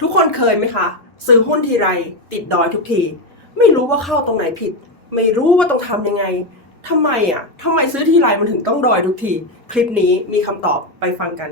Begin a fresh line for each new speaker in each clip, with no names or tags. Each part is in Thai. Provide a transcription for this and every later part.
ทุกคนเคยไหมคะ ซื้อหุ้นทีไรติดดอยทุกที ไม่รู้ว่าเข้าตรงไหนผิด ไม่รู้ว่าต้องทำยังไงทำไมอะทำไมซื้อทีไรมันถึงต้องดอยทุกที คลิปนี้มีคำตอบไปฟังกัน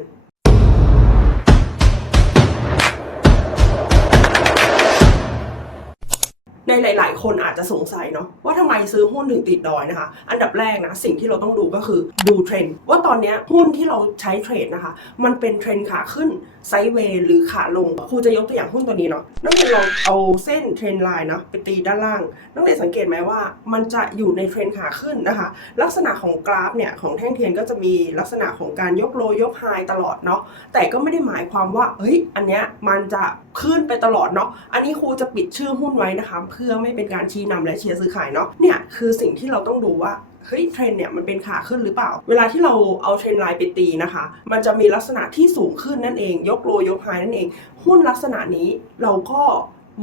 ในหลาย ๆ คนอาจจะสงสัยเนาะว่าทำไมซื้อหุ้นถึงติดดอยนะคะ อันดับแรกนะสิ่งที่เราต้องดูก็คือดูเทรนด์ว่าตอนนี้หุ้นที่เราใช้เทรดนะคะ มันเป็นเทรนด์ขาขึ้นไซด์เวย์หรือขาลงครูจะยกตัวอย่างหุ้นตัวนี้เนาะนักเรียนลองเอาเส้นเทรนด์ไลน์เนาะไปตีด้านล่างนักเรียนสังเกตไหมว่า มันจะอยู่ในเทรนด์ขาขึ้นนะคะ ลักษณะของกราฟเนี่ยของแท่งเทียนก็จะมีลักษณะของการยกโลยกไฮตลอดเนาะแต่ก็ไม่ได้หมายความว่าเฮ้ยอันเนี้ยมันจะขึ้นไปตลอดเนาะอันนี้ครูจะปิดชื่อหุ้นไว้นะคะเพื่อไม่เป็นการชี้นำและเชียร์ซื้อขายเนาะเนี่ยคือสิ่งที่เราต้องดูว่าเฮ้ยเทรนเนี่ยมันเป็นขาขึ้นหรือเปล่า เวลาที่เราเอาเทรนไลน์ไปตีนะคะ มันจะมีลักษณะที่สูงขึ้นนั่นเอง ยกโลยกไฮนั่นเอง หุ้นลักษณะนี้เราก็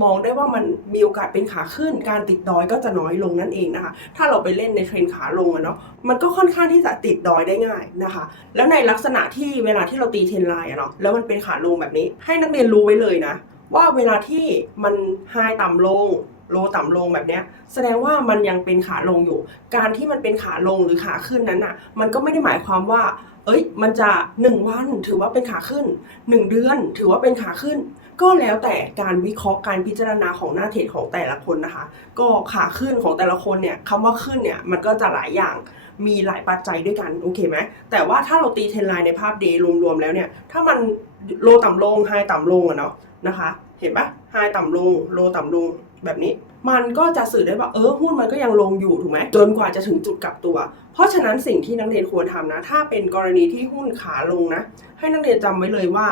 มองได้ว่ามันมีโอกาสเป็นขาขึ้น การติดดอยก็จะน้อยลงนั่นเองนะคะ ถ้าเราไปเล่นในเทรนขาลงอะเนาะ มันก็ค่อนข้างที่จะติดดอยได้ง่ายนะคะ แล้วในลักษณะที่เวลาที่เราตีเทรนไลน์อะเนาะ แล้วมันเป็นขาลงแบบนี้ ให้นักเรียนรู้ไว้เลยนะว่าเวลาที่มันไฮต่ำลง โลต่ำลงแบบเนี้ยแสดงว่ามันยังเป็นขาลงอยู่ การที่มันเป็นขาลงหรือขาขึ้นนั้นอะ มันก็ไม่ได้หมายความว่า เอ้ย มันจะ 1 วันถือว่าเป็นขาขึ้น 1 เดือนถือว่าเป็นขาขึ้น ก็แล้วแต่การวิเคราะห์การพิจารณาของหน้าเทรดของแต่ละคนนะคะ ก็ขาขึ้นของแต่ละคนเนี่ยคำว่าขึ้นเนี่ยมันก็จะหลายอย่างมีหลายปัจจัยด้วยกันโอเคไหมแต่ว่าถ้าเราตีเทรนไลน์ในภาพเดย์รวมๆแล้วเนี่ย ถ้ามันโลต่ำลงไฮต่ำลงอะเนาะนะคะ เห็นปะไฮต่ำลงโลต่ำลง แบบนี้ มันก็จะสื่อได้ว่าเออหุ้นมันก็ยังลงอยู่ถูกไหมจนกว่าจะถึงจุดกลับตัว เพราะฉะนั้นสิ่งที่นักเรียนควรทำนะ ถ้าเป็นกรณีที่หุ้นขาลงนะ ให้นักเรียนจำไว้เลยว่า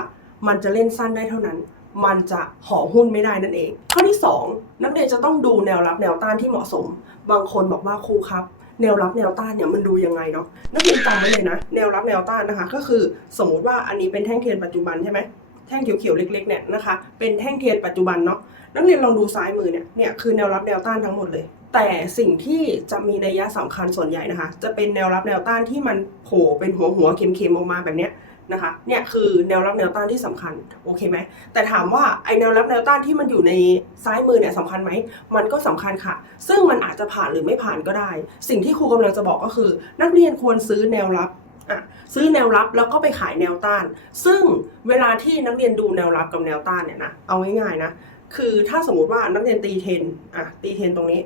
มันจะเล่นสั้นได้เท่านั้น มันจะห่อหุ้นไม่ได้นั่นเอง ข้อที่ 2 นักเรียนจะต้องดูแนวรับแนวต้านที่เหมาะสม บางคนบอกว่าครูครับแนวรับแนวต้านเนี่ยมันดูยังไงเนาะนักเรียนจำไว้เลยนะ แนวรับแนวต้านนะคะ ก็คือสมมติว่าอันนี้เป็นแท่งเทียนปัจจุบันใช่ไหม แท่งเขียวๆเล็กๆเนี่ยนะคะ เป็นแท่งเทียนปัจจุบันเนาะนักเรียนลองดูซ้ายมือเนี่ยเนี่ยคือแนวรับแนวต้านทั้งหมดเลย แต่สิ่งที่จะมีนัยยะสำคัญส่วนใหญ่นะคะ จะเป็นแนวรับแนวต้านที่มันโผล่เป็นหัวหัวเค็มๆออกมาแบบเนี้ยนะคะเนี่ยคือแนวรับแนวต้านที่สำคัญโอเคไหมแต่ถามว่าไอแนวรับแนวต้านที่มันอยู่ในซ้ายมือเนี่ยสำคัญไหมมันก็สำคัญค่ะ ซึ่งมันอาจจะผ่านหรือไม่ผ่านก็ได้ สิ่งที่ครูกำลังจะบอกก็คือ นักเรียนควรซื้อแนวรับ ซื้อแนวรับแล้วก็ไปขายแนวต้าน ซึ่งเวลาที่นักเรียนดูแนวรับกับแนวต้านเนี่ยนะ เอาง่ายๆนะ คือถ้าสมมติว่านักเรียนตีเทนอะตีเทนตรงนี้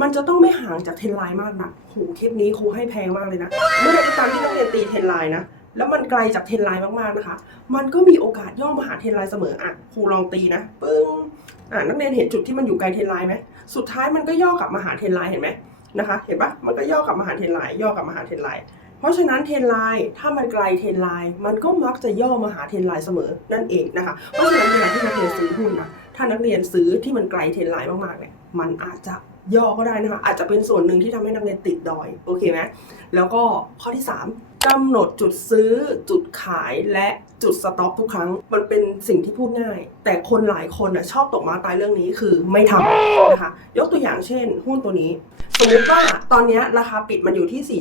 มันจะต้องไม่ห่างจากเทนไลน์มากนะโหคลิปนี้ครูให้แพงมากเลยนะ เมื่อใดก็ตามที่นักเรียนตีเทนไลน์นะแล้วมันไกลจากเทนไลน์มากๆนะคะ มันก็มีโอกาสย่อมาหาเทนไลน์เสมออะครูลองตีนะปึ้งอะนักเรียนเห็นจุดที่มันอยู่ไกลเทนไลน์ไหมสุดท้ายมันก็ย่อกลับมาหาเทนไลน์เห็นไหมนะคะ เห็นปะมันก็ย่อกลับมาหาเทนไลน์ย่อกลับมาหาเทนไลน์ ราะฉะนั้นเทรนไลน์ถ้ามันไกลเทรนไลน์มันก็มักจะย่อมาหาเทรนไลน์เสมอนั่นเองนะคะ เพราะฉะนั้นเวลาที่นักเรียนซื้อหุ้นนะถ้านักเรียนซื้อที่มันไกลเทรนไลน์มากๆเนี่ยมันอาจจะย่อก็ได้นะคะอาจจะเป็นส่วนหนึ่งที่ทำให้นักเรียนติดดอยโอเคไหมแล้วก็ข้อที่ 3กำหนดจุดซื้อจุดขายและจุดสต็อปทุกครั้ง มันเป็นสิ่งที่พูดง่าย แต่คนหลายคนนะชอบตกมาตายเรื่องนี้คือไม่ทำนะคะ ยกตัวอย่างเช่น หุ้นตัวนี้ สมมติว่าตอนนี้ราคาปิดมันอยู่ที่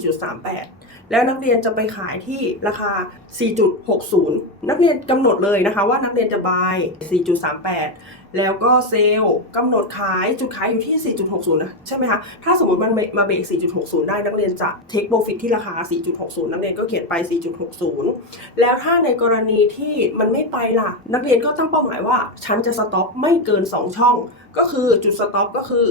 4.38 แล้วนักเรียนจะไปขายที่ราคา 4.60 นักเรียนกำหนดเลยนะคะว่านักเรียนจะ buy 4.38 แล้วก็เซลล์กำหนดขายจุดขายอยู่ที่ 4.60 นะ ใช่ไหมคะ ถ้าสมมติมันมาเบรก 4.60 ได้นักเรียนจะ take profit ที่ราคา 4.60 นักเรียนก็เขียนไป 4.60 แล้วถ้าในกรณีที่มันไม่ไปล่ะ นักเรียนก็ตั้งเป้าหมายว่า ฉันจะสต็อปไม่เกิน 2 ช่อง ก็คือจุดสต็อปก็คือ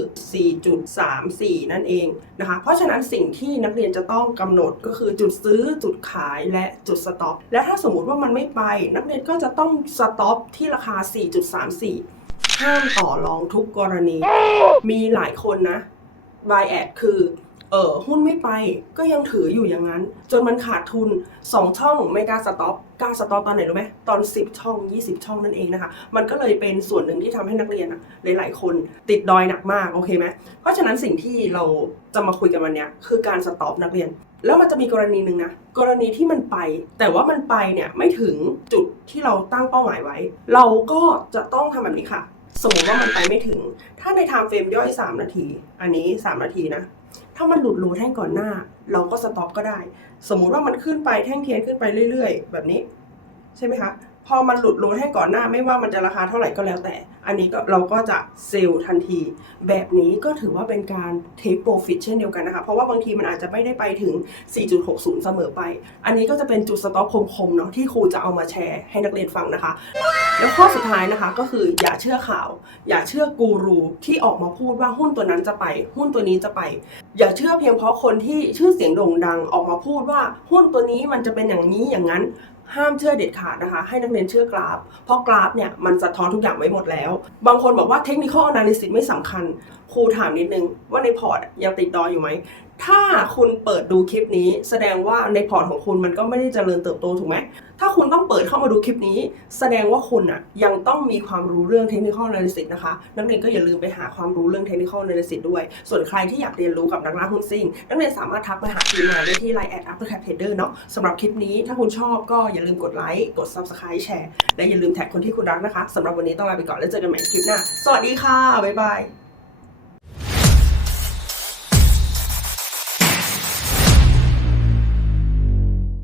4.34 นั่นเองนะคะ เพราะฉะนั้นสิ่งที่นักเรียนจะต้องกำหนดก็คือจุดซื้อจุดขายและจุดสต็อปและถ้าสมมุติว่ามันไม่ไป นักเรียนก็จะต้องสต็อปที่ราคา 4.34 ห้ามต่อรองทุกกรณี มีหลายคนนะ buy at คือ เออหุ้นไม่ไปก็ยังถืออยู่อย่างนั้น จนมันขาดทุน 2 ช่องไม่กล้าสต็อปกล้าสต็อปตอนไหนรู้ไหมตอน 10 ช่อง 20 ช่องนั่นเองนะคะ มันก็เลยเป็นส่วนหนึ่งที่ทำให้นักเรียนอะหลาย ๆ คนติดดอยหนักมากโอเคไหมเพราะฉะนั้นสิ่งที่เราจะมาคุยกันวันนี้คือการสต็อปนักเรียน แล้วมันจะมีกรณีหนึ่งนะกรณีที่มันไป แต่ว่ามันไปเนี่ยไม่ถึงจุดที่เราตั้งเป้าหมายไว้ เราก็จะต้องทำแบบนี้ค่ะ สมมติว่ามันไปไม่ถึง ถ้าในไทม์เฟรมย่อย 3 นาที อันนี้ 3 นาทีนะ ถ้ามันหลุดรูแท่งก่อนหน้า เราก็สต็อปก็ได้ สมมุติว่ามันขึ้นไปแท่งเทียนขึ้นไปเรื่อย ๆ แบบนี้ ใช่ไหมคะ พอมันหลุดรูทให้ก่อนหน้าไม่ว่ามันจะราคาเท่าไหร่ก็แล้วแต่ อันนี้ก็เราก็จะเซลล์ทันที แบบนี้ก็ถือว่าเป็นการ take profit เช่นเดียวกันนะคะ เพราะว่าบางทีมันอาจจะไม่ได้ไปถึง 4.60 เสมอไป อันนี้ก็จะเป็นจุดสต็อปคมๆเนาะที่ครูจะเอามาแชร์ให้นักเรียนฟังนะคะ แล้วข้อสุดท้ายนะคะก็คืออย่าเชื่อข่าว อย่าเชื่อกูรูที่ออกมาพูดว่าหุ้นตัวนั้นจะไป หุ้นตัวนี้จะไป อย่าเชื่อเพียงเพราะคนที่ชื่อเสียงโด่งดังออกมาพูดว่าหุ้นตัวนี้มันจะเป็นอย่างนี้อย่างนั้นห้ามเชื่อเด็ดขาดนะคะ ให้นักเรียนเชื่อกราฟ เพราะกราฟเนี่ยมันสะท้อนทุกอย่างไว้หมดแล้ว บางคนบอกว่าเทคนิคอล a นาลิซิสไม่สำคัญ ครูถามนิดนึงว่าในพอร์ตยังติดดอยอยู่ไหม ถ้าคุณเปิดดูคลิปนี้ แสดงว่าในพอร์ตของคุณมันก็ไม่ได้เจริญเติบโตถูกไหม ถ้าคุณต้องเปิดเข้ามาดูคลิปนี้ แสดงว่าคุณอะยังต้องมีความรู้เรื่องเทคนิคอล a นาลิซิสนะคะ นักเรียนก็อย่าลืมไปหาความรู้เรื่องเทคนิคอล a นาลิซิสด้วย ส่วนใครที่อยากเรียนรู้กับนักล่าหุ้นซิ่ง นักเรียนสามารถทักไปหาทีมงานได้ที่ Line แอด Upper Cap Trader เนาะสำหรับคลิปนี้ถ้าคุณชอบก็อย่าลืมกดไลค์กด Subscribe แชร์และอย่าลืมแท็กคนที่คุณรักนะคะสำหรับวันนี้ต้องลาไปก่อนแล้วเจอกันใหม่คลิปหน้าสวัสดีค่ะบ๊ายบาย